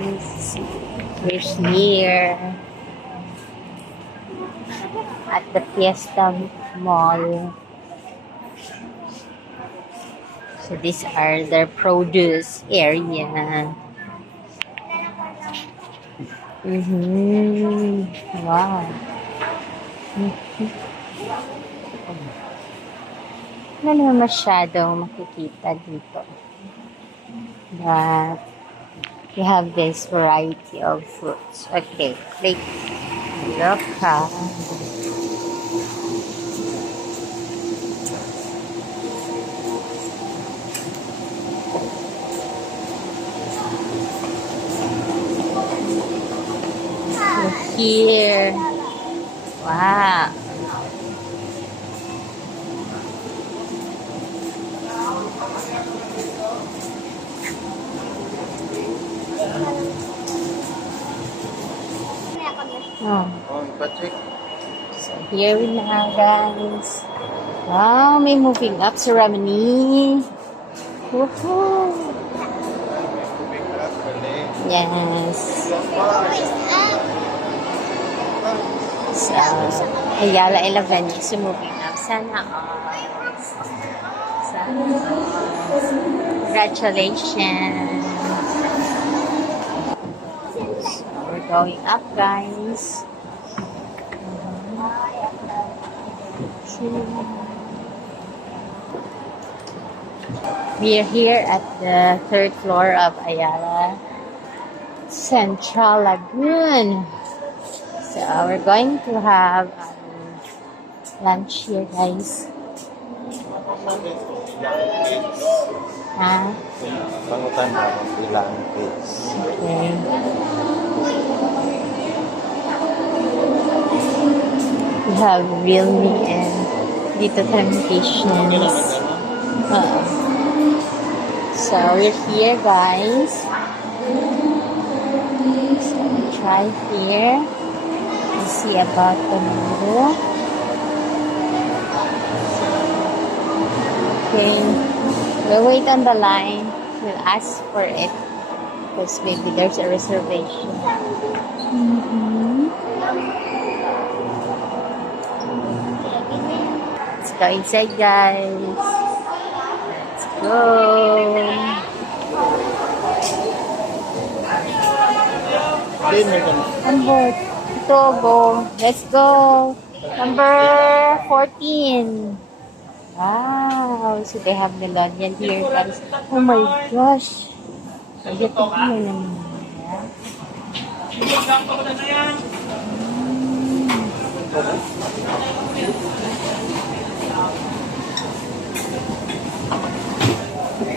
We're here at the Fiesta Mall. So these are their produce area. Wow. Wala naman masyadong makikita dito. But you have this variety of fruits. Okay, like, look ha. Here. Wow. Oh. So here we now, guys. Wow, may moving up ceremony. Woohoo! Yes. So, Ayala 11 is moving up. Sana all. Sana all. Congratulations. So, we're going up, guys. We are here at the 3rd floor of Ayala Central Lagoon. So we're going to have lunch here, guys. Pangutan na bilang kids. Okay. We have real meat and little temptations. So we're here, guys. So we try here. Let's see about the noodle. Okay. We'll wait on the line. We'll ask for it because maybe there's a reservation. Let's go inside, guys. Let's go. Number, ito, go. Let's go. Number 14. Wow. So they have Melonian here, guys. Oh my gosh. Ito po naman.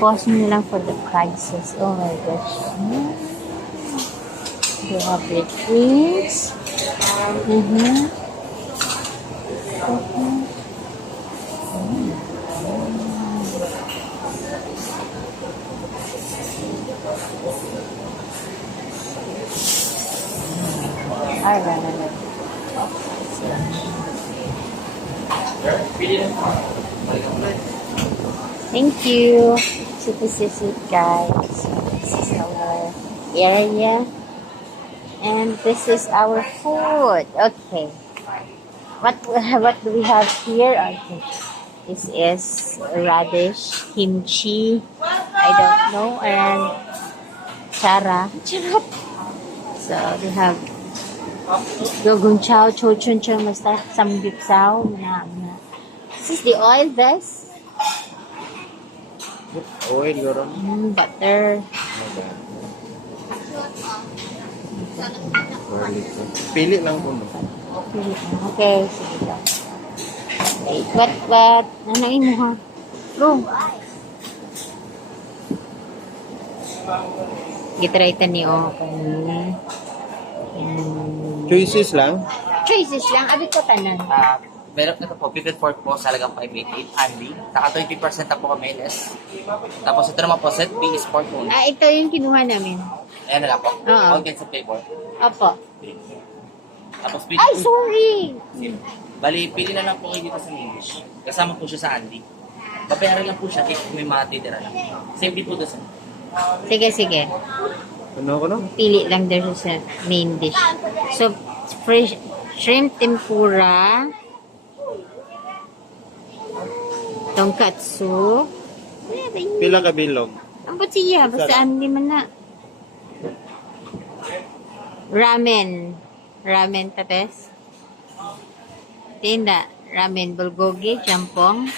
Pause nyo lang for the prices. Oh my gosh. They have big wings. Thank you. So this is it, guys. This is our area. And this is our food. Okay. What do we have here? Okay. This is radish, kimchi, I don't know, and chara. So we have Gogong chow, chochun chow, basta samgyupsal. This is the oil, this? Oil, yun. Butter. Pili lang po. Okay, sige daw. Wait, what? Nanain mo ha? Go! Gitry ta ni Open. Choices lang? Choices lang, abi ko tanan. Meron na ito po, pivot fork po sa halagang 588 only. Naka 20% na po kami less. Tapos ito naman po, set B is pork only. Ito yung kinuha namin. Ayan na lang po. Oo. All kinds of flavor. Opo. Tapos pili Ay, po. sorry! Bali, pili na lang po kayo dito sa English. Kasama po siya sa Andy. Babayaran lang po siya kung may mga titira lang. Same din po doon sa. Sige, sige. Ano ko no? Pili lang daw siya sa main dish. So, fresh shrimp tempura, tonkatsu, Pila ka bilog? ang siya, basta hindi man na. Ramen. Ramen tapes. Tinda. Ramen bulgogi, champong.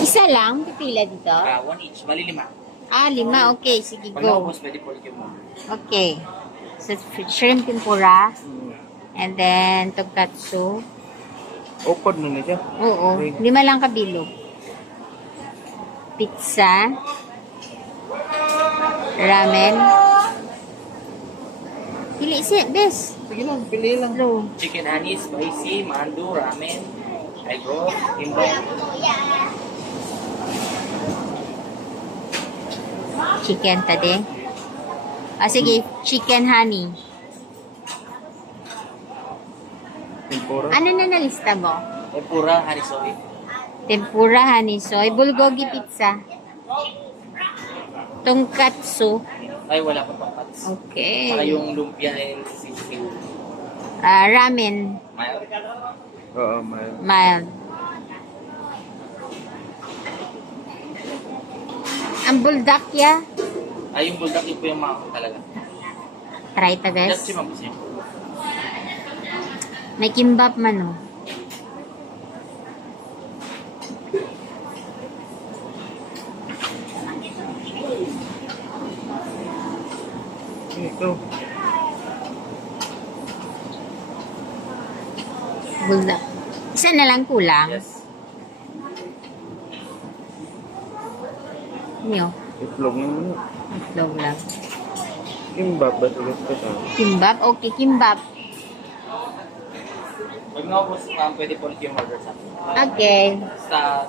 Isa lang, pipila dito. 1 each, bali 5. Ah, 5. Okay, sige, Pag go. naubos, pwede po ulit yung mo. Okay. So, shrimp tempura. And then, tonkatsu. Upod na niya. Oo. Okay. 5 lang kabilog. Pizza. Ramen. Pili siya, bes. Sige lang, pili lang. Slow. Chicken honey, spicy, mandu, ramen, egg roll, kimbap. Chicken tadi. Ah, sige. Chicken honey. Tempura. Ano na nalista mo? Tempura, honey soy. Tempura, honey soy, bulgogi pizza. Tonkatsu. Ay, wala pa pang cuts. Okay. Saka yung lumpia and sisig. Ah, ramen. Mild. Oo, may. Mild. Ang buldakya. Ay, yung bulldog yun po yung mga talaga. Try ta, Just bes. si Mabus yun. May kimbap man, oh. Ito. Buldak. Isa na lang kulang. Yes. Niyo. Itlog na muna. Itlog lang. Kimbap ba tulis ka siya? Kimbap? Okay, kimbap. Pag naubos, pwede po ulit yung order sa akin. Okay. Sa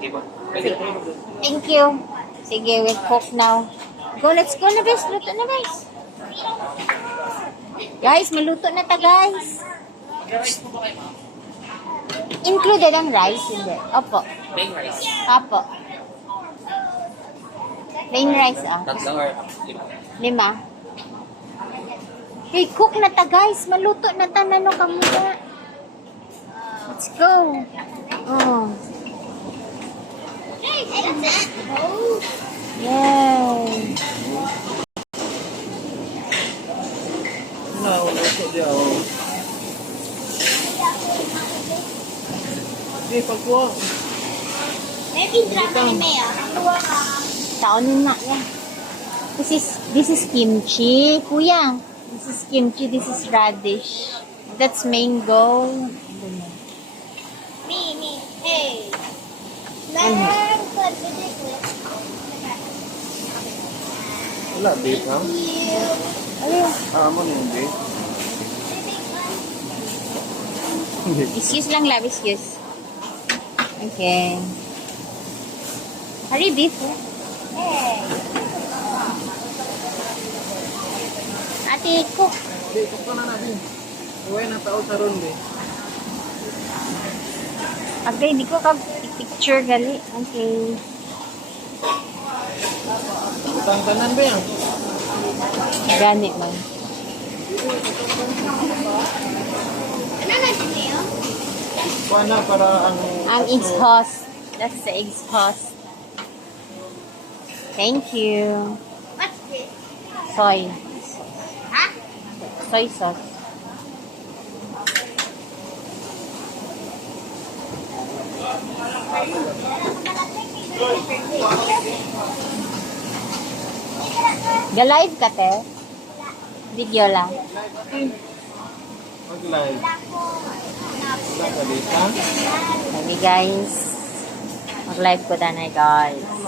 iba. Pwede po yung Thank you. Sige, we'll cook now. Go, let's go na, guys. Luto na, guys. Guys, maluto na ta, guys. Included ang rice, hindi. Opo. plain rice. Opo. Plain rice, ah. Tatlo or 5. 5. Hey, cook na ta, guys. Maluto na ta, nano ka muna. Let's go. Oh. Yay. No, luto di ako. Sige, pagkuha. Taon na yan. This is kimchi, kuya. This is kimchi, this is radish. That's mango. Me. Hey. Wala, date ha? Ayun. Mo na yung date. Excuse lang, love, excuse. Okay. Hurry, beef. Ate, cook. Hindi, kukha na natin. Uwe na tao sa ron, be. Okay, hindi ko picture gali. Okay. Utang tanan ba yan? Gani man. Kuha na para ang... Ang exhaust. That's the exhaust. Thank you. What's this? Soy. Huh? Soy sauce. Ga-live ka, te? Video lang. Mag-live. Wala ka date ha? Kami, guys. Mag-live ko na, guys.